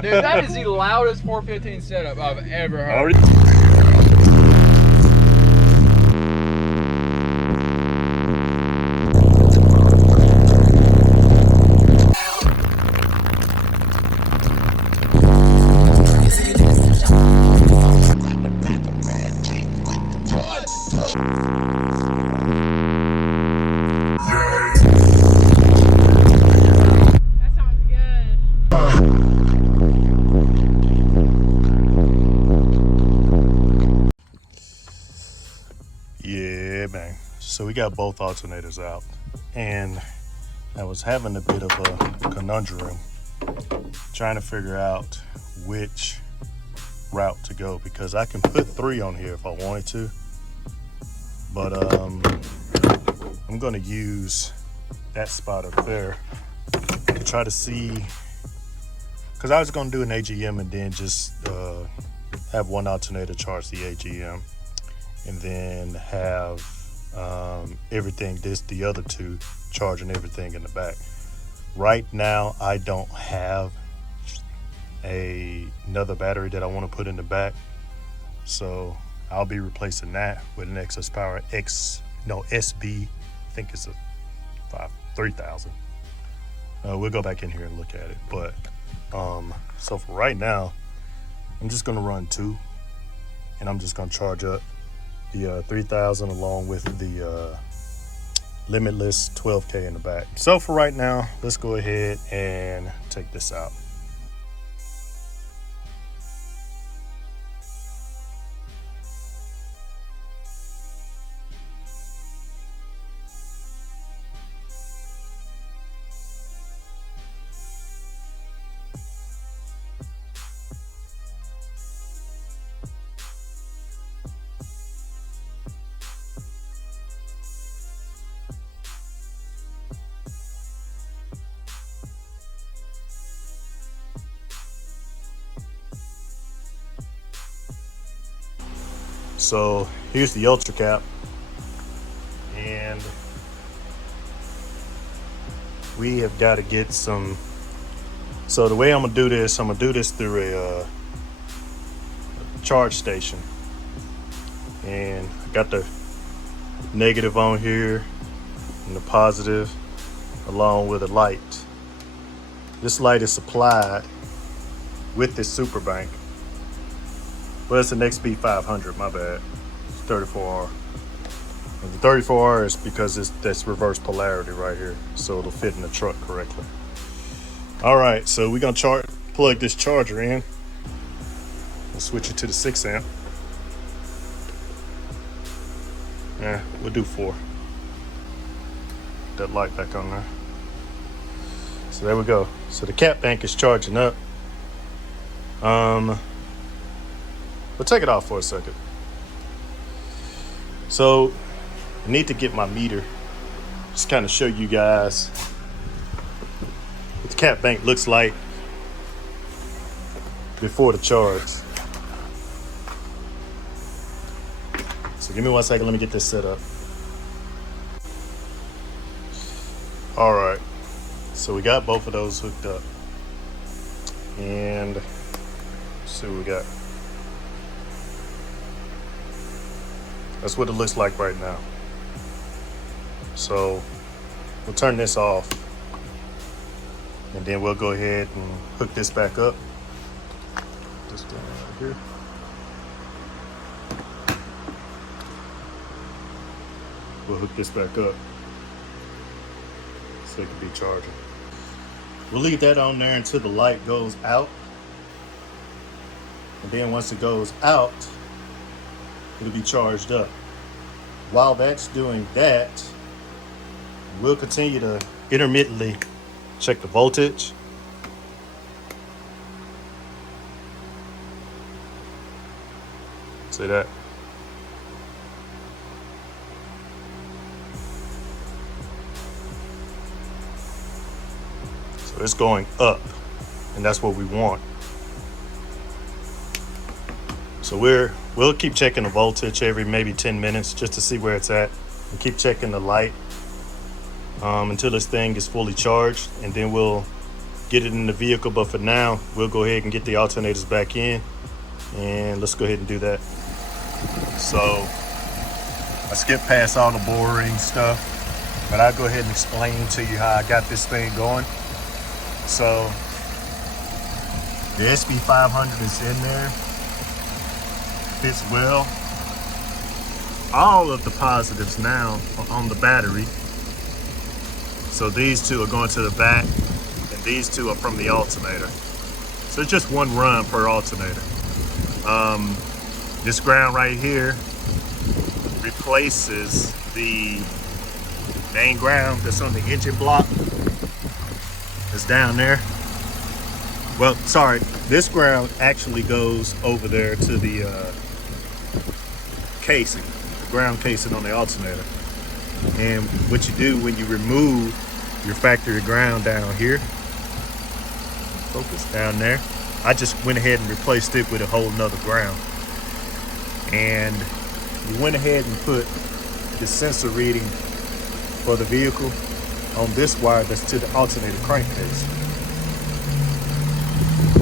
Dude, that is the loudest 415 setup I've ever heard. Yeah, man. So we got both alternators out, and I was having a bit of a conundrum trying to figure out which route to go, because I can put 3 on here if I wanted to, but I'm gonna use that spot up there to try to see, because I was gonna do an AGM and then just have one alternator charge the AGM, and then have everything, the other 2 charging everything in the back. Right now I don't have another battery that I want to put in the back, so I'll be replacing that with an Excess Power SB, I think it's a 3000. We'll go back in here and look at it, but so for right now I'm just gonna run 2, and I'm just gonna charge up the 3000 along with the limitless 12K in the back. So for right now, let's go ahead and take this out. So here's the ultra cap, and we have got to get some. So the way I'm gonna do this through a charge station, and I got the negative on here and the positive along with a light. This light is supplied with this super bank. Well, it's an SB500, my bad. It's 34R. And the 34R is because that's reverse polarity right here, so it'll fit in the truck correctly. All right, so we're gonna plug this charger in. We'll switch it to the 6 amp. Yeah, we'll do 4. That light back on there. So there we go. So the cap bank is charging up. We'll take it off for a second. So I need to get my meter, just kind of show you guys what the cap bank looks like before the charge. So give me 1 second, let me get this set up. All right, so we got both of those hooked up, and let's see what we got. That's what it looks like right now. So we'll turn this off, and then we'll go ahead and hook this back up. Just down right here. We'll hook this back up so it can be charging. We'll leave that on there until the light goes out, and then once it goes out, it'll be charged up. While that's doing that, we'll continue to intermittently check the voltage. See that? So it's going up, and that's what we want. So we'll keep checking the voltage every maybe 10 minutes just to see where it's at, and keep checking the light until this thing is fully charged, and then we'll get it in the vehicle. But for now, we'll go ahead and get the alternators back in, and let's go ahead and do that. So I skipped past all the boring stuff, but I'll go ahead and explain to you how I got this thing going. So the SB500 is in there, fits well. All of the positives now are on the battery. So these two are going to the back, and these two are from the alternator. So it's just one run per alternator. This ground right here replaces the main ground that's on the engine block. It's down there. Well, sorry, this ground actually goes over there to the casing, the ground casing on the alternator. And what you do when you remove your factory ground down here, focus down there, I just went ahead and replaced it with a whole nother ground. And we went ahead and put the sensor reading for the vehicle on this wire that's to the alternator crankcase,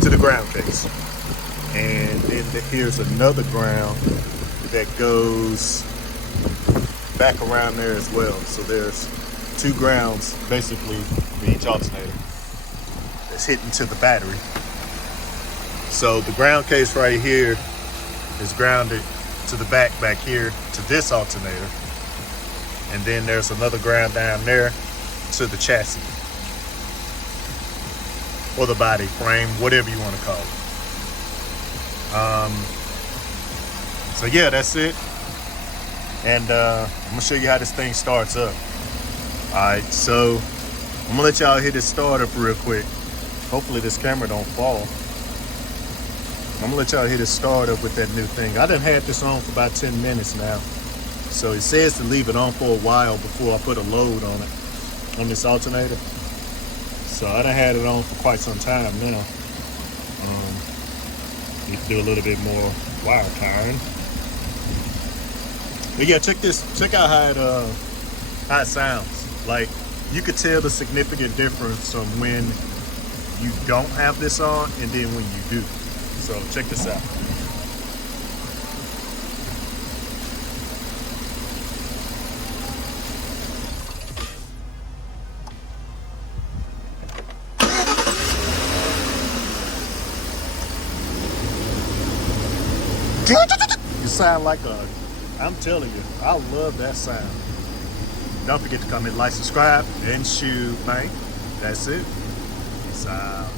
to the ground case. And then here's another ground that goes back around there as well. So there's two grounds basically for each alternator that's hitting to the battery. So the ground case right here is grounded to the back here to this alternator. And then there's another ground down there to the chassis or the body frame, whatever you want to call it. So yeah, that's it. And I'm gonna show you how this thing starts up. All right, so I'm gonna let y'all hit this start up real quick. Hopefully this camera don't fall. I'm gonna let y'all hit this start up with that new thing. I done had this on for about 10 minutes now. So it says to leave it on for a while before I put a load on it, on this alternator. So I done had it on for quite some time now. Need to do a little bit more wire tiring. But yeah, check out how it sounds. Like, you could tell the significant difference from when you don't have this on and then when you do. So check this out. You sound like I'm telling you, I love that sound. Don't forget to comment, like, subscribe, and shoot, man. That's it. Peace out.